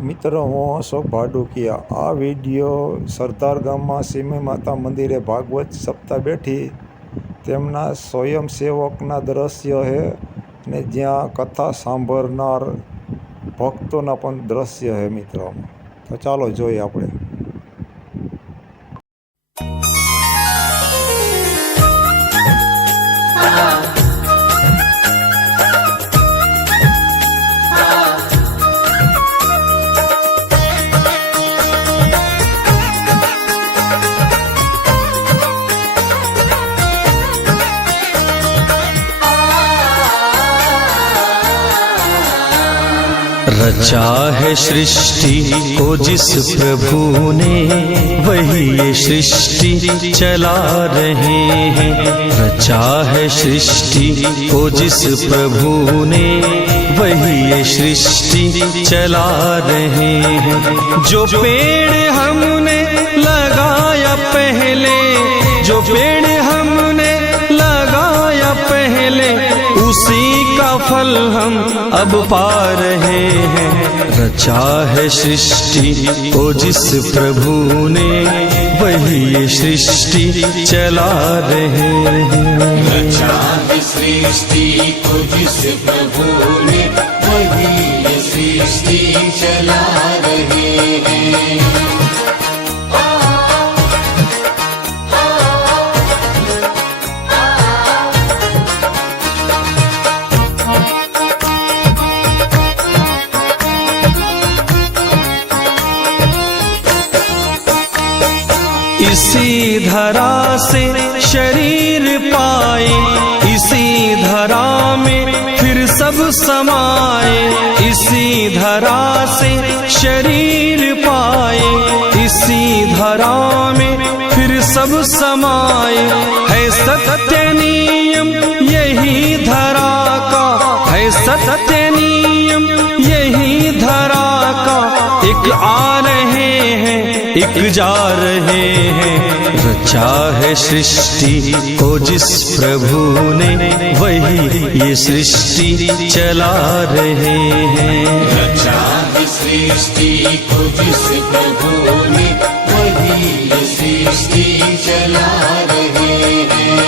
મિત્રો, હું અશોક ભાડુકિયા। આ વિડીયો સરદાર ગામમાં સીમી માતા મંદિરે ભાગવત સપ્તાહ બેઠી તેમના સ્વયંસેવકના દ્રશ્ય છે ને જ્યાં કથા સાંભળનાર ભક્તોના પણ દ્રશ્ય છે મિત્રો। તો ચાલો જોઈએ આપણે। रचा है सृष्टि को जिस प्रभु ने, वही ये सृष्टि चला रहे हैं। रचा है सृष्टि को जिस प्रभु ने, वही ये सृष्टि चला रहे हैं। जो पेड़ हमने लगाया पहले, जो पेड़ हमने लगाया पहले, उसी का फल हम अब पा रहे हैं। रचा है सृष्टि को जिस प्रभु ने, वही ये सृष्टि चला रहे हैं। रचा है सृष्टि को जिस प्रभु ने, वही ये सृष्टि चला रहे हैं। इसी धरा से शरीर पाए, इसी धरा में फिर सब समाए। इसी धरा से शरीर पाए, इसी धरा में फिर सब समाए। है सत्य नियम यही धरा का, है सत्य नियम यही धरा का। एक आ रहे हैं, एक जा रहे हैं। रचा है सृष्टि को जिस प्रभु ने, वही ये सृष्टि चला रहे हैं। रचा है सृष्टि को जिस प्रभु ने, वही ये सृष्टि चला रहे हैं।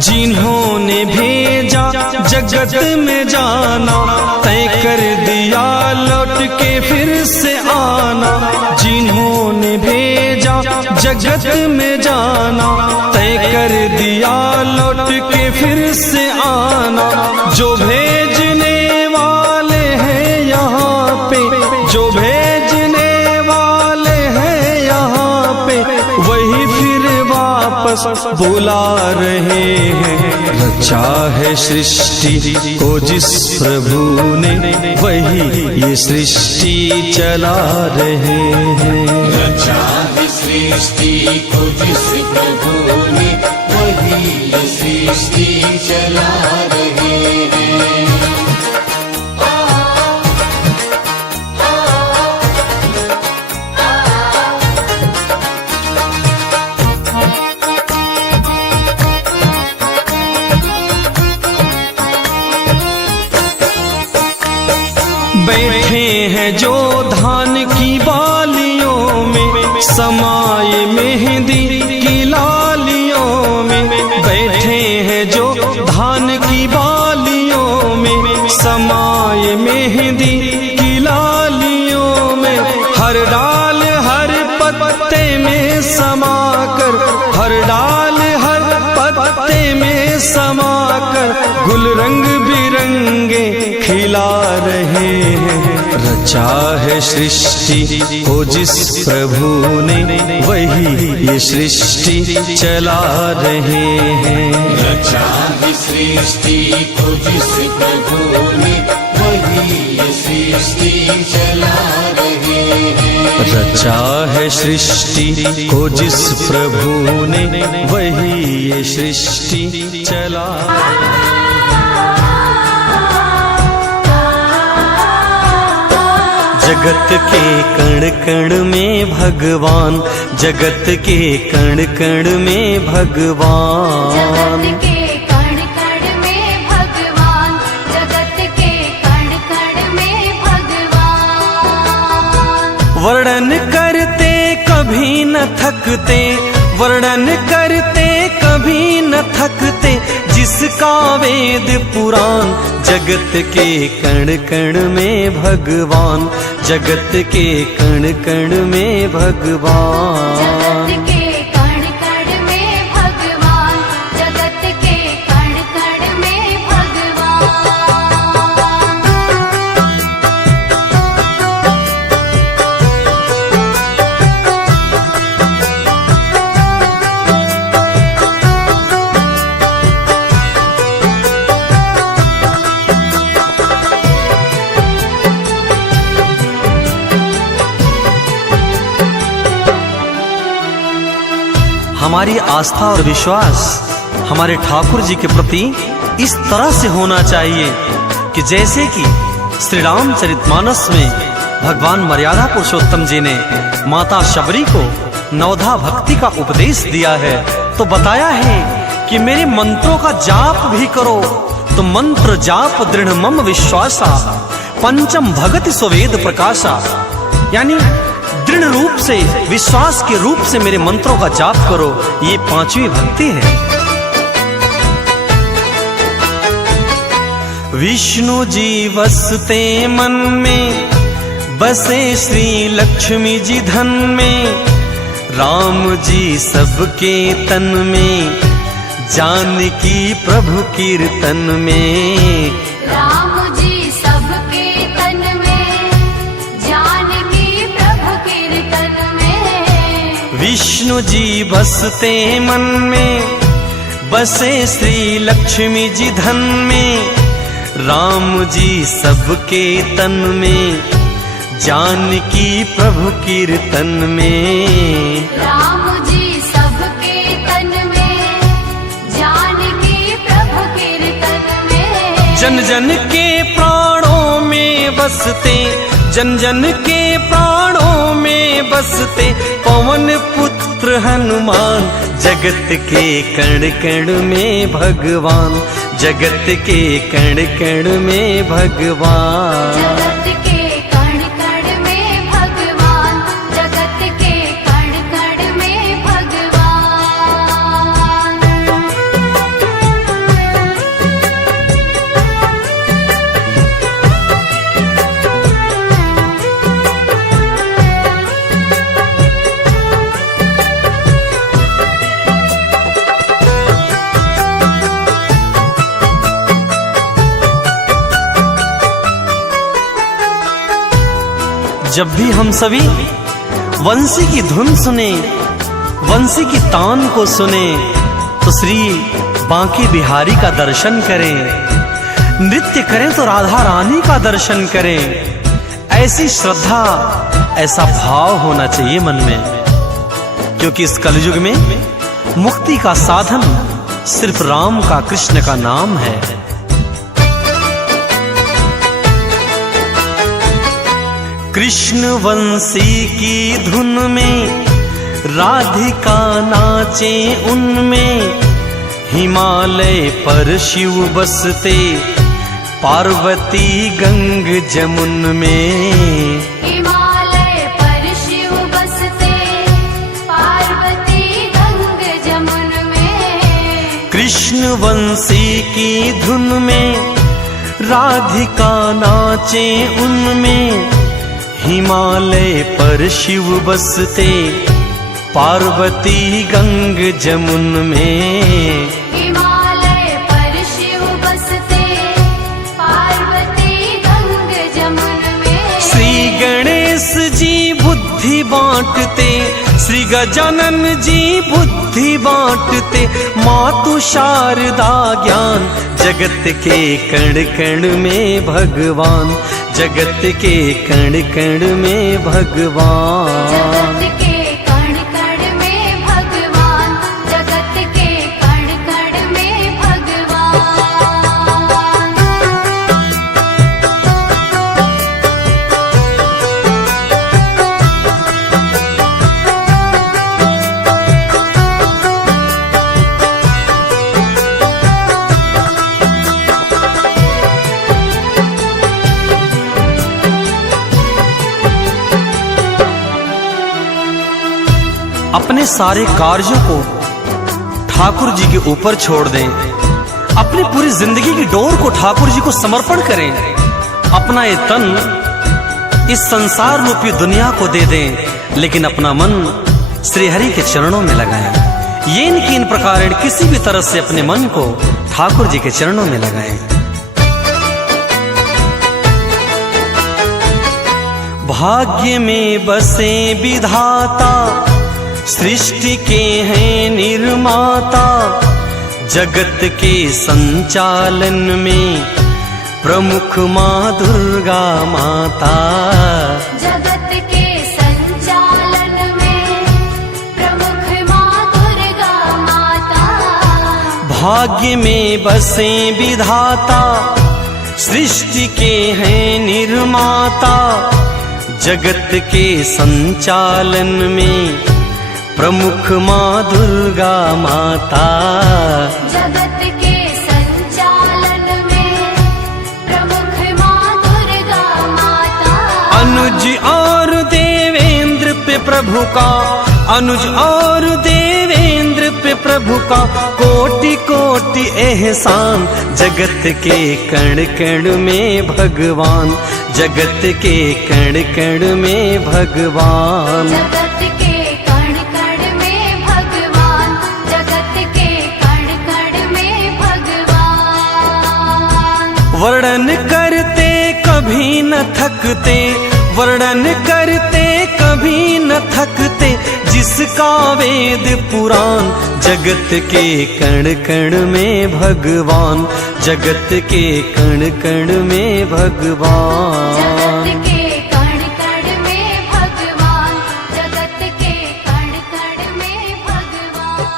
जिन्होंने भेजा जगत में जाना, तय कर दिया लौट के फिर से आना। जिन्होंने भेजा जगत में जाना, तय कर दिया लौट के फिर से आना। जो भेजने वाले हैं यहाँ पे, जो भेजने वाले हैं यहाँ पे, वही फिर वापस बुला रहे हैं। रचा है सृष्टि को जिस प्रभु ने, वही ये सृष्टि चला रहे हैं। रचा है सृष्टि को जिस प्रभु ने, वही ये सृष्टि चला रहे हैं। बैठे हैं जो धान की बालियों में, समाये मेहंदी की लालियों में। बैठे हैं जो धान की बालियों में, समाये मेहंदी की लालियों में। हर डाल हर पत्ते में समाकर, हर डाल हर पत्ते में समाकर, गुल रंग बिरंगे खिला रहे हैं। रचा है सृष्टि को जिस प्रभु ने, वही ये सृष्टि चला रहे हैं। रचा है सृष्टि को जिस प्रभु ने, वही ये सृष्टि चला रहे हैं। रचा है सृष्टि को जिस प्रभु ने, वही ये सृष्टि चला। जगत के कण कण में भगवान, जगत के कण कण में भगवान, जगत के कण कण में भगवान, जगत के कण कण में भगवान। वर्णन करते कभी न थकते, वर्णन करते कभी न थकते, जिसका वेद पुराण। जगत के कण कण में भगवान, जगत के कण कण में भगवान। जगत के कण कण में भगवान, जगत के कण कण में भगवान। हमारी आस्था और विश्वास हमारे ठाकुर जी के प्रति इस तरह से होना चाहिए कि जैसे कि श्री रामचरितमानस में भगवान मर्यादा पुरुषोत्तम जी ने माता शबरी को नवधा भक्ति का उपदेश दिया है, तो बताया है कि मेरे मंत्रों का जाप भी करो, तो मंत्र जाप दृढ़ मम विश्वासा, पंचम भगति स्ववेद प्रकाशा। यानी दृढ़ रूप से, विश्वास के रूप से मेरे मंत्रों का जाप करो, ये पांचवी भक्ति है। विष्णु जी बसते मन में, बसे श्री लक्ष्मी जी धन में, राम जी सबके तन में, जानकी प्रभु कीर्तन में। राम जी सबके तन में, जानकी प्रभु कीर्तन में। विष्णु जी बसते मन में, बसे श्री लक्ष्मी जी धन में, राम जी सबके तन में, जानकी प्रभु कीर्तन में। राम जी सबके तन में, जानकी प्रभु कीर्तन में। जन जन के प्राणों में बसते, जन जन के प्राणों में बसते, पवन पुत्र हनुमान। जगत के कण कण में भगवान, जगत के कण कण में भगवान। जगत के कण कण में भगवान, जगत के कण कण में भगवान। जब भी हम सभी वंशी की धुन सुने, वंशी की तान को सुने, तो श्री बांके बिहारी का दर्शन करें, नृत्य करें तो राधा रानी का दर्शन करें। ऐसी श्रद्धा, ऐसा भाव होना चाहिए मन में, क्योंकि इस कलयुग में मुक्ति का साधन सिर्फ राम का, कृष्ण का नाम है। कृष्ण वंशी की धुन में राधिका नाचे उनमें, हिमालय पर शिव बसते, पार्वती गंग जमुन में। हिमालय पर शिव बसते, पार्वती गंग जमुन में। कृष्ण वंशी की धुन में राधिका नाचे उनमें, हिमालय पर शिव बसते, पार्वती गंग जमुन में। हिमालय पर शिव बसते, पार्वती गंग जमुन में। श्री गणेश जी बुद्धि बांटते, श्री गजानन जी बुद्धि बांटते, मातु शारदा ज्ञान। जगत के कण कण में भगवान, जगत के कण कण में भगवान। जगत के कण कण में भगवान, जगत के कण कण में भगवान। अपने सारे कार्यों को ठाकुर जी के ऊपर छोड़ दें, अपनी पूरी जिंदगी की डोर को ठाकुर जी को समर्पण करें, अपना ये तन इस संसार रूपी दुनिया को दे दें, लेकिन अपना मन श्री हरि के चरणों में लगाएं। ये इनकी इन प्रकार किसी भी तरह से अपने मन को ठाकुर जी के चरणों में लगाएं। भाग्य में बसे विधाता, सृष्टि के हैं निर्माता, जगत के संचालन में प्रमुख माँ दुर्गा माता। जगत के संचालन में प्रमुख माँ दुर्गा माता। भाग्य में बसे विधाता, सृष्टि के हैं निर्माता, जगत के संचालन में प्रमुख माँ दुर्गा माता। जगत के संचालन में प्रमुख माँ दुर्गा माता। अनुज और देवेंद्र पे प्रभु का, अनुज और देवेंद्र पे प्रभु का कोटि कोटि एहसान। जगत के कण कण में भगवान, जगत के कण कण में भगवान। जगत के कण कण में भगवान, जगत के कण कण में भगवान। वर्णन करते कभी न थकते, वर्णन करते कभी न थकते, जिसका वेद पुराण। जगत के कण कण में भगवान, जगत के कण कण में भगवान। जगत के कण कण में भगवान, जगत के कण कण में भगवान।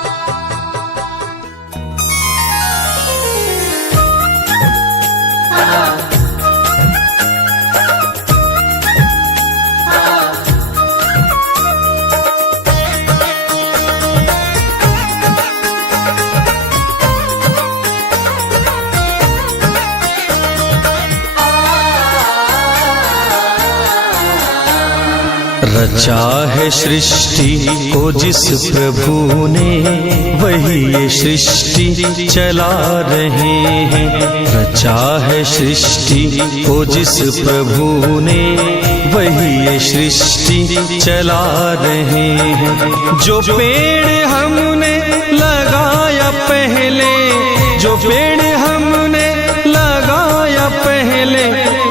रचा है सृष्टि को जिस प्रभु ने, वही ये सृष्टि चला रहे हैं। रचा है सृष्टि को जिस प्रभु ने, वही ये सृष्टि चला रहे हैं। जो पेड़ हमने लगाया पहले, जो पेड़ हमने लगाया पहले,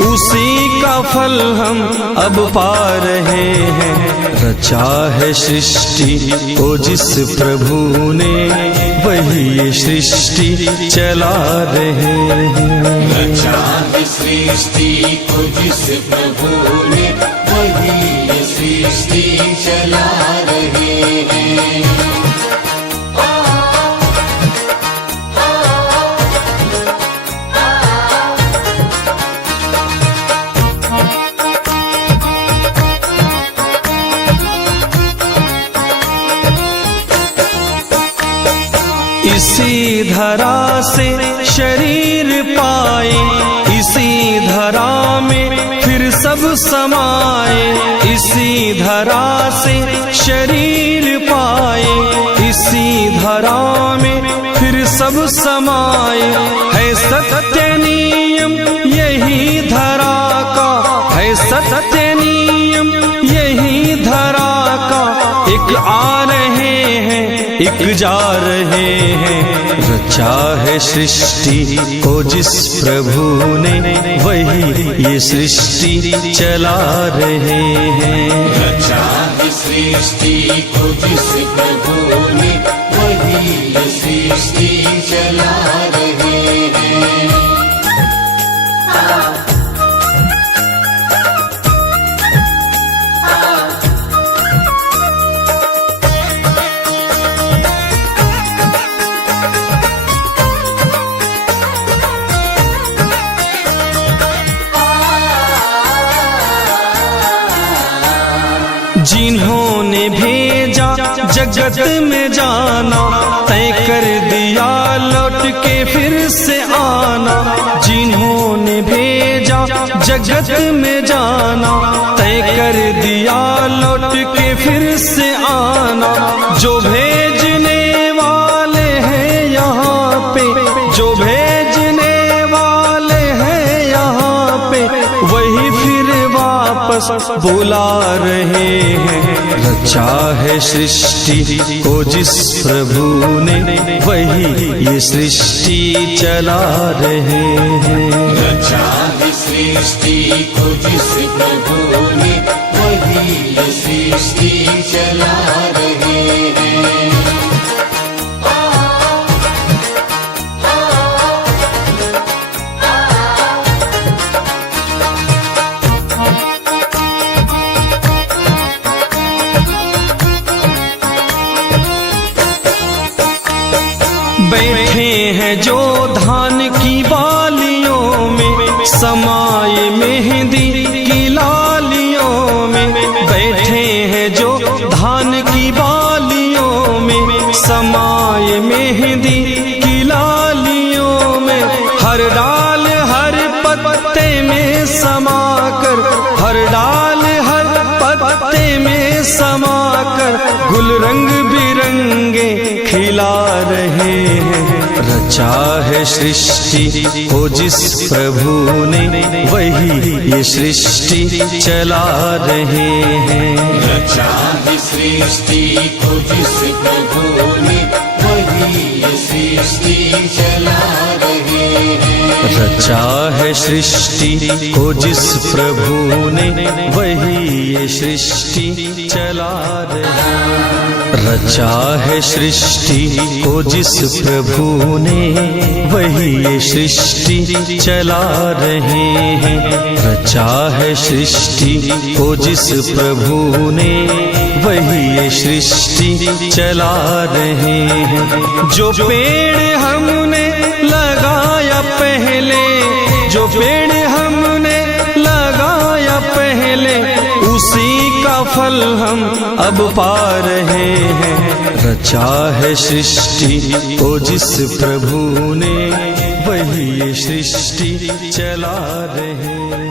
उसी का फल हम अब पा रहे हैं। रचा है सृष्टि को जिस प्रभु ने, वही ये सृष्टि चला रहे हैं। रचा है सृष्टि को जिस प्रभु ने, वही ये सृष्टि चला रहे हैं। इसी धरा से शरीर पाए, इसी धरा में फिर सब समाए। इसी धरा से शरीर पाए, इसी धरा में फिर सब समाए। है सत्य नियम यही धरा का, है सत्य नियम यही धरा का। एक आ रहे हैं, एक जा रहे हैं। रचा है सृष्टि को जिस प्रभु ने, वही ये सृष्टि चला रहे हैं। रचा है सृष्टि को जिस प्रभु ने, वही ये सृष्टि चला रहे हैं। जिन्होंने भेजा जगत में जाना, तय कर दिया लौट के फिर से आना। जिन्होंने भेजा जगत में जाना, तय कर दिया लौट के फिर से आना। जो भेजने वाले हैं यहाँ पे, जो भेजने वाले हैं यहाँ पे, वही फिर वापस बुला रहे हैं। रचा है सृष्टि को जिस प्रभु ने, वही ये सृष्टि चला रहे हैं। रचा है सृष्टि को जिस प्रभु ने, वही ये सृष्टि चला रहे हैं। बैठे हैं जो धान की बालियों में, समाये मेहंदी की लालियों में। बैठे हैं जो धान की बालियों में, समाये मेहंदी की लालियों में। हर डाल हर पत्ते में समाकर, हर डाल हर पत्ते में समाकर, गुल रंग बिरंगे खिला रहे हैं। रचा है सृष्टि को जिस प्रभु ने, वही ये सृष्टि चला रहे हैं। रचा है सृष्टि को जिस प्रभु ने, वही ये सृष्टि चला रहे हैं। रचा है सृष्टि को जिस प्रभु ने, वही ये सृष्टि चला रहे हैं। रचा है सृष्टि को जिस प्रभु ने, वही ये सृष्टि चला रहे हैं। रचा है सृष्टि को जिस प्रभु ने, वही ये सृष्टि चला रहे हैं। जो पेड़ हमने लगाया पहले, जो पेड़ हमने लगाया पहले, उसी का फल हम अब पा रहे हैं। रचा है सृष्टि को जिस प्रभु ने, वही ये सृष्टि चला रहे हैं।